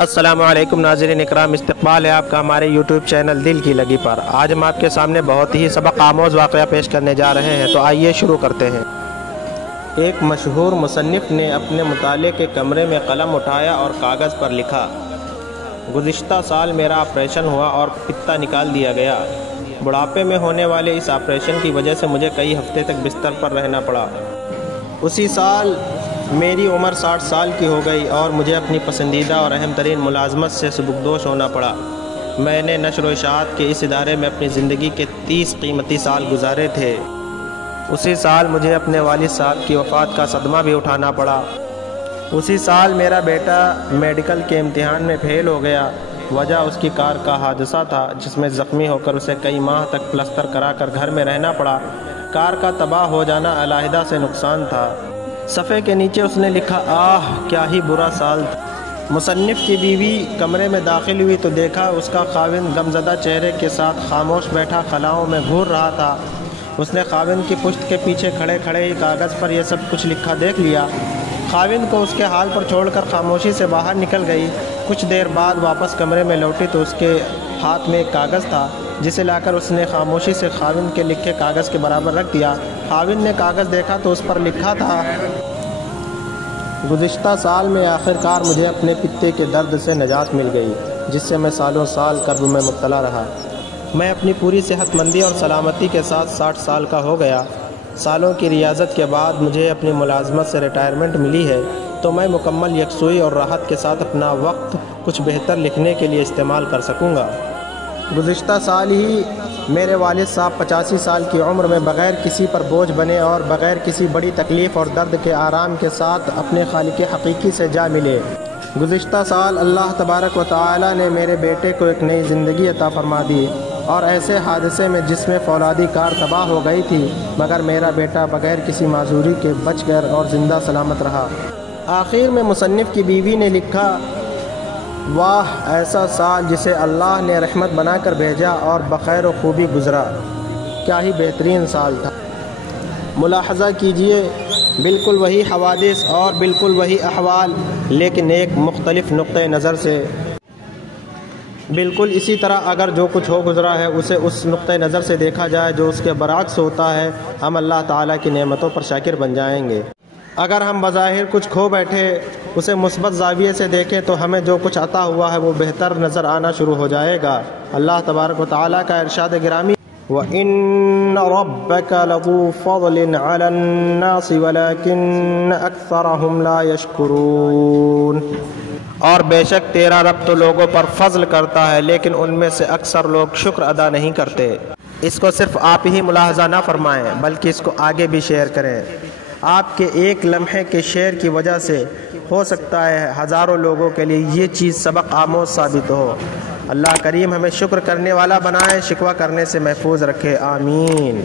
السلام علیکم ناظرین اکرام، استقبال ہے آپ کا ہمارے یوٹیوب چینل دل کی لگی پر۔ آج ہم آپ کے سامنے بہت ہی سبق آموز واقعہ پیش کرنے جا رہے ہیں، تو آئیے شروع کرتے ہیں۔ ایک مشہور مصنف نے اپنے مطالعے کے کمرے میں قلم اٹھایا اور کاغذ پر لکھا، گزشتہ سال میرا آپریشن ہوا اور پتا نکال دیا گیا۔ بڑھاپے میں ہونے والے اس آپریشن کی وجہ سے مجھے کئی ہفتے تک بستر پر رہنا پڑا۔ اسی سال میری عمر 60 سال کی ہو گئی اور مجھے اپنی پسندیدہ اور اہم ترین ملازمت سے سبکدوش ہونا پڑا۔ میں نے نشر و اشاعت کے اس ادارے میں اپنی زندگی کے 30 قیمتی سال گزارے تھے۔ اسی سال مجھے اپنے والد صاحب کی وفات کا صدمہ بھی اٹھانا پڑا۔ اسی سال میرا بیٹا میڈیکل کے امتحان میں فیل ہو گیا۔ وجہ اس کی کار کا حادثہ تھا، جس میں زخمی ہو کر اسے کئی ماہ تک پلستر کرا کر گھر میں رہنا پڑا۔ کار کا تباہ ہو جانا علیحدہ سے نقصان تھا۔ صفحے کے نیچے اس نے لکھا، آہ کیا ہی برا سال تھا۔ مصنف کی بیوی کمرے میں داخل ہوئی تو دیکھا اس کا خاوند غمزدہ چہرے کے ساتھ خاموش بیٹھا خلاؤں میں گھور رہا تھا۔ اس نے خاوند کی پشت کے پیچھے کھڑے کھڑے ہی کاغذ پر یہ سب کچھ لکھا دیکھ لیا۔ خاوند کو اس کے حال پر چھوڑ کر خاموشی سے باہر نکل گئی۔ کچھ دیر بعد واپس کمرے میں لوٹی تو اس کے ہاتھ میں ایک کاغذ تھا، جسے لا کر اس نے خاموشی سے خاوند کے لکھے کاغذ کے برابر رکھ دیا۔ خاوند نے کاغذ دیکھا تو اس پر لکھا تھا، گزشتہ سال میں آخرکار مجھے اپنے پتے کے درد سے نجات مل گئی، جس سے میں سالوں سال کرب میں مبتلا رہا۔ میں اپنی پوری صحت مندی اور سلامتی کے ساتھ 60 سال کا ہو گیا۔ سالوں کی ریاضت کے بعد مجھے اپنی ملازمت سے ریٹائرمنٹ ملی ہے، تو میں مکمل یکسوئی اور راحت کے ساتھ اپنا وقت کچھ بہتر لکھنے کے لیے استعمال کر سکوں گا۔ گزشتہ سال ہی میرے والد صاحب 85 سال کی عمر میں بغیر کسی پر بوجھ بنے اور بغیر کسی بڑی تکلیف اور درد کے آرام کے ساتھ اپنے خالق حقیقی سے جا ملے۔ گزشتہ سال اللہ تبارک و تعالی نے میرے بیٹے کو ایک نئی زندگی عطا فرما دی، اور ایسے حادثے میں جس میں فولادی کار تباہ ہو گئی تھی، مگر میرا بیٹا بغیر کسی معذوری کے بچ کر اور زندہ سلامت رہا۔ آخر میں مصنف کی بیوی نے لکھا، واہ ایسا سال جسے اللہ نے رحمت بنا کر بھیجا اور بخیر و خوبی گزرا، کیا ہی بہترین سال تھا۔ ملاحظہ کیجئے، بالکل وہی حوادث اور بالکل وہی احوال، لیکن ایک مختلف نقطۂ نظر سے۔ بالکل اسی طرح اگر جو کچھ ہو گزرا ہے اسے اس نقطۂ نظر سے دیکھا جائے جو اس کے برعکس ہوتا ہے، ہم اللہ تعالیٰ کی نعمتوں پر شاکر بن جائیں گے۔ اگر ہم بظاہر کچھ کھو بیٹھے اسے مثبت زاویے سے دیکھیں تو ہمیں جو کچھ عطا ہوا ہے وہ بہتر نظر آنا شروع ہو جائے گا۔ اللہ تبارک و تعالیٰ کا ارشاد گرامی، وَإِنَّ رَبَّكَ لَذُو فَضْلٍ عَلَى النَّاسِ وَلَكِنَّ أَكْثَرَهُمْ لَا يَشْكُرُونَ، اور بے شک تیرا رب تو لوگوں پر فضل کرتا ہے، لیکن ان میں سے اکثر لوگ شکر ادا نہیں کرتے۔ اس کو صرف آپ ہی ملاحظہ نہ فرمائیں بلکہ اس کو آگے بھی شیئر کریں۔ آپ کے ایک لمحے کے شیئر کی وجہ سے ہو سکتا ہے ہزاروں لوگوں کے لیے یہ چیز سبق آموز ثابت ہو۔ اللہ کریم ہمیں شکر کرنے والا بنائے، شکوہ کرنے سے محفوظ رکھے، آمین۔